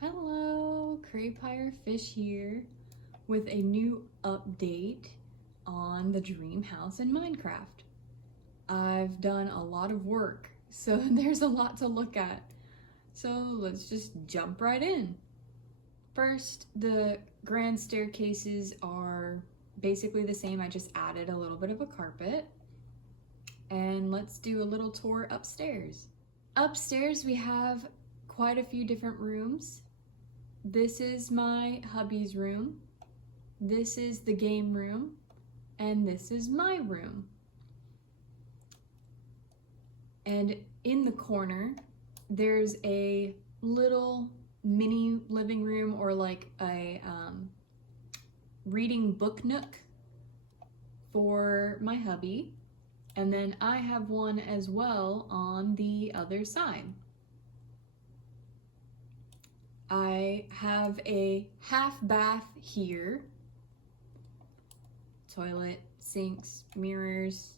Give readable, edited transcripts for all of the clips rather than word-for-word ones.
Hello, Craypire Fish here with a new update on the Dream House in Minecraft. I've done a lot of work, so there's a lot to look at. So let's just jump right in. First, the grand staircases are basically the same. I just added a little bit of a carpet. And let's do a little tour upstairs. Upstairs we have quite a few different rooms. This is my hubby's room, this is the game room, and this is my room. And in the corner, there's a little mini living room or like a reading book nook for my hubby. And then I have one as well on the other side. I have a half bath here. Toilet, sinks, mirrors.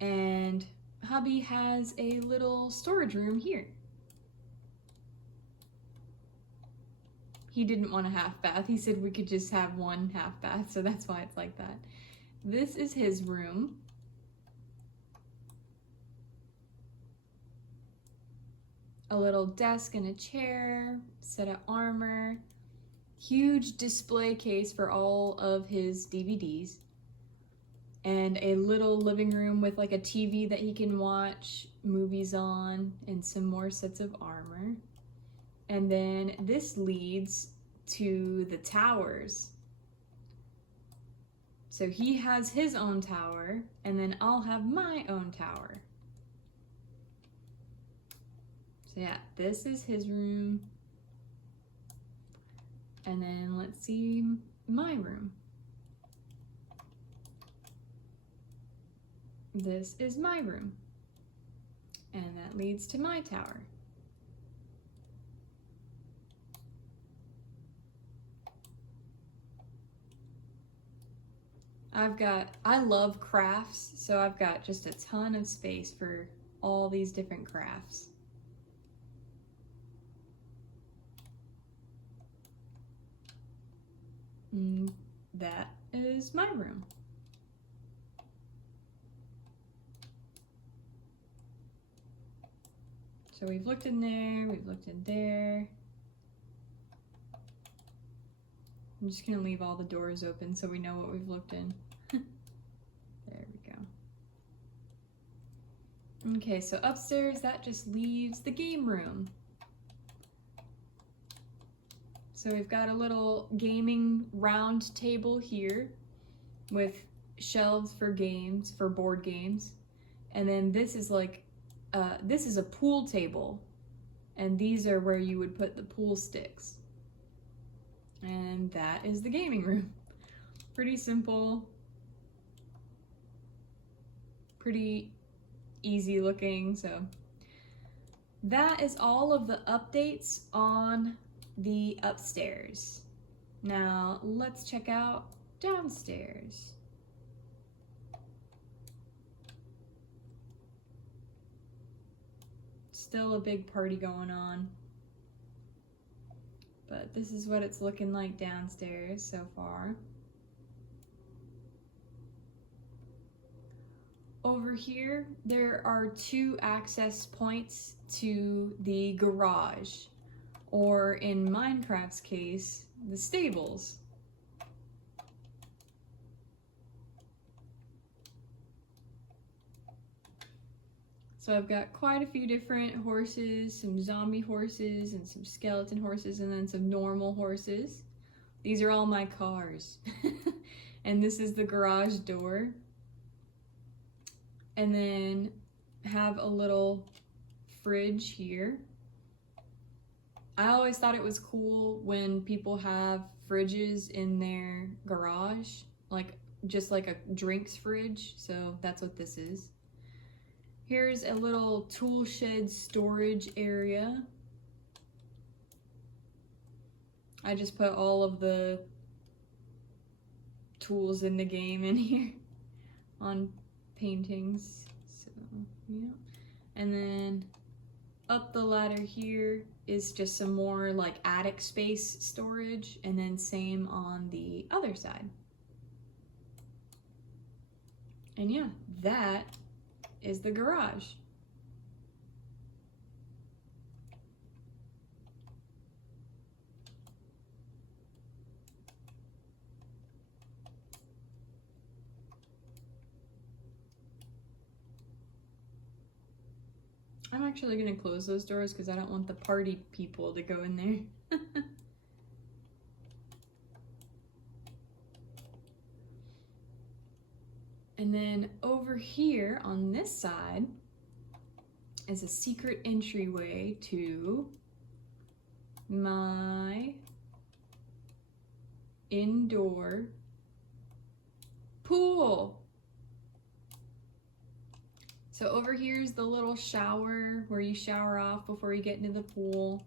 And hubby has a little storage room here. He didn't want a half bath. He said we could just have one half bath, so that's why it's like that. This is his room. A little desk and a chair, set of armor, huge display case for all of his DVDs, and a little living room with like a TV that he can watch movies on, and some more sets of armor. And then this leads to the towers. So he has his own tower, and then I'll have my own tower. So yeah, this is his room. And then let's see my room. This is my room. And that leads to my tower. I love crafts, so I've got just a ton of space for all these different crafts. And that is my room. So we've looked in there, we've looked in there. I'm just gonna leave all the doors open so we know what we've looked in. There we go. Okay, so upstairs that just leaves the game room. So we've got a little gaming round table here with shelves for games, for board games. And then this is like, this is a pool table. And these are where you would put the pool sticks. And that is the gaming room. Pretty simple. Pretty easy looking, so. That is all of the updates on the upstairs. Now let's check out downstairs. Still a big party going on, but this is what it's looking like downstairs so far. Over here, there are 2 access points to the garage, or in Minecraft's case, the stables. So I've got quite a few different horses, some zombie horses and some skeleton horses and then some normal horses. These are all my cars. And this is the garage door. And then have a little fridge here. I always thought it was cool when people have fridges in their garage, like just like a drinks fridge, so that's what this is. Here's a little tool shed storage area. I just put all of the tools in the game in here on paintings, so yeah. And then up the ladder here is just some more like attic space storage, and then same on the other side. And yeah, that is the garage. I'm actually gonna close those doors because I don't want the party people to go in there. And then over here on this side is a secret entryway to my indoor pool. So over here is the little shower where you shower off before you get into the pool.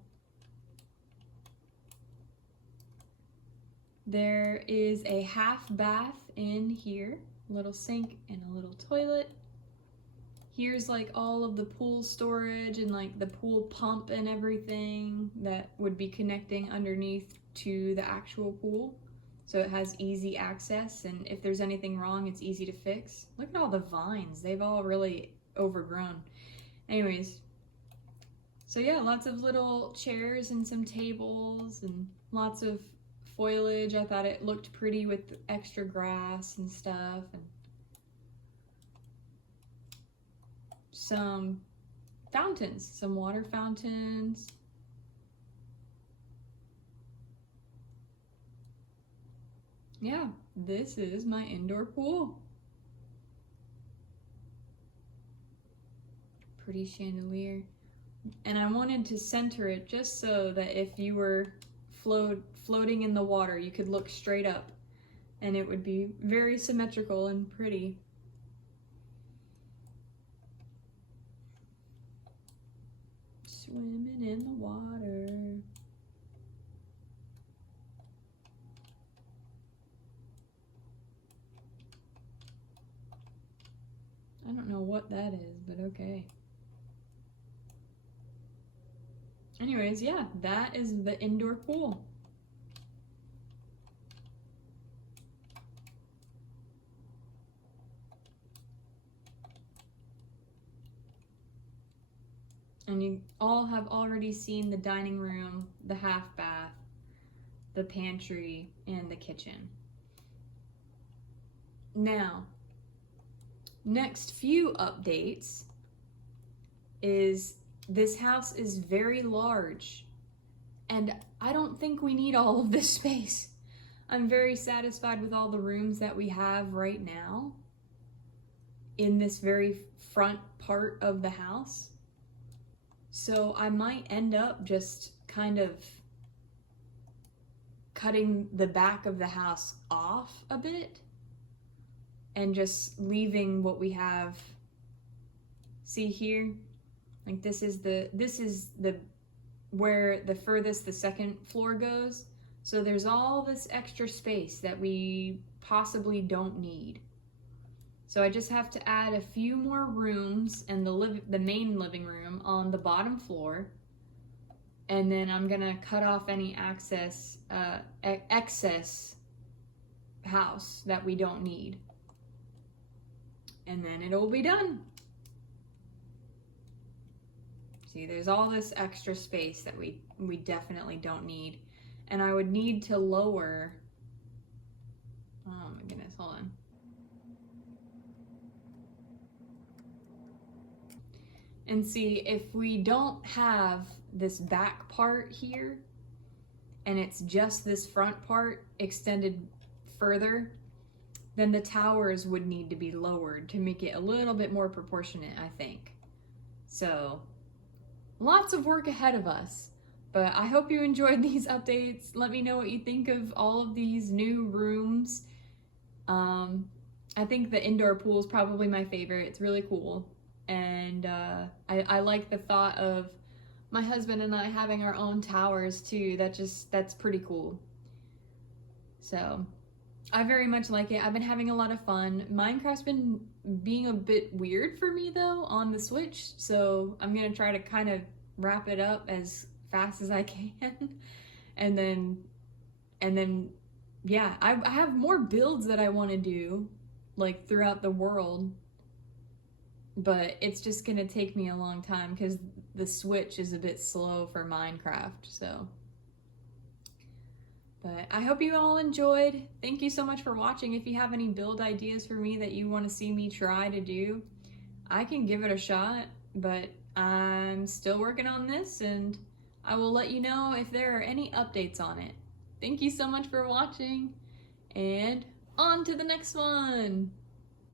There is a half bath in here, a little sink and a little toilet. Here's like all of the pool storage and like the pool pump and everything that would be connecting underneath to the actual pool. So it has easy access, and if there's anything wrong, it's easy to fix. Look at all the vines. They've all really overgrown. Anyways, so yeah, lots of little chairs and some tables and lots of foliage. I thought it looked pretty with extra grass and stuff, and some fountains, some water fountains. Yeah, this is my indoor pool. Pretty chandelier. And I wanted to center it just so that if you were floating in the water, you could look straight up and it would be very symmetrical and pretty. Swimming in the water. I don't know what that is, but okay. Anyways, yeah, that is the indoor pool. And you all have already seen the dining room, the half bath, the pantry, and the kitchen. Now, next few updates is this house is very large, and I don't think we need all of this space. I'm very satisfied with all the rooms that we have right now in this very front part of the house. So I might end up just kind of cutting the back of the house off a bit and just leaving what we have. See here? Like this is the where the furthest the second floor goes. So there's all this extra space that we possibly don't need. So I just have to add a few more rooms and the main living room on the bottom floor. And then I'm gonna cut off any excess house that we don't need. And then it'll be done. See, there's all this extra space that we definitely don't need. And I would need to lower, oh my goodness, hold on. And see, if we don't have this back part here, and it's just this front part extended further, then the towers would need to be lowered to make it a little bit more proportionate, I think. So, lots of work ahead of us. But I hope you enjoyed these updates. Let me know what you think of all of these new rooms. I think the indoor pool is probably my favorite. It's really cool. And I like the thought of my husband and I having our own towers too. That's pretty cool. So I very much like it. I've been having a lot of fun. Minecraft's been being a bit weird for me though on the Switch. So I'm gonna try to kind of wrap it up as fast as I can. and then yeah, I have more builds that I want to do, like, throughout the world, but it's just gonna take me a long time because the Switch is a bit slow for Minecraft. So, but I hope you all enjoyed. Thank you so much for watching. If you have any build ideas for me that you want to see me try to do, I can give it a shot, but I'm still working on this, and I will let you know if there are any updates on it. Thank you so much for watching, and on to the next one!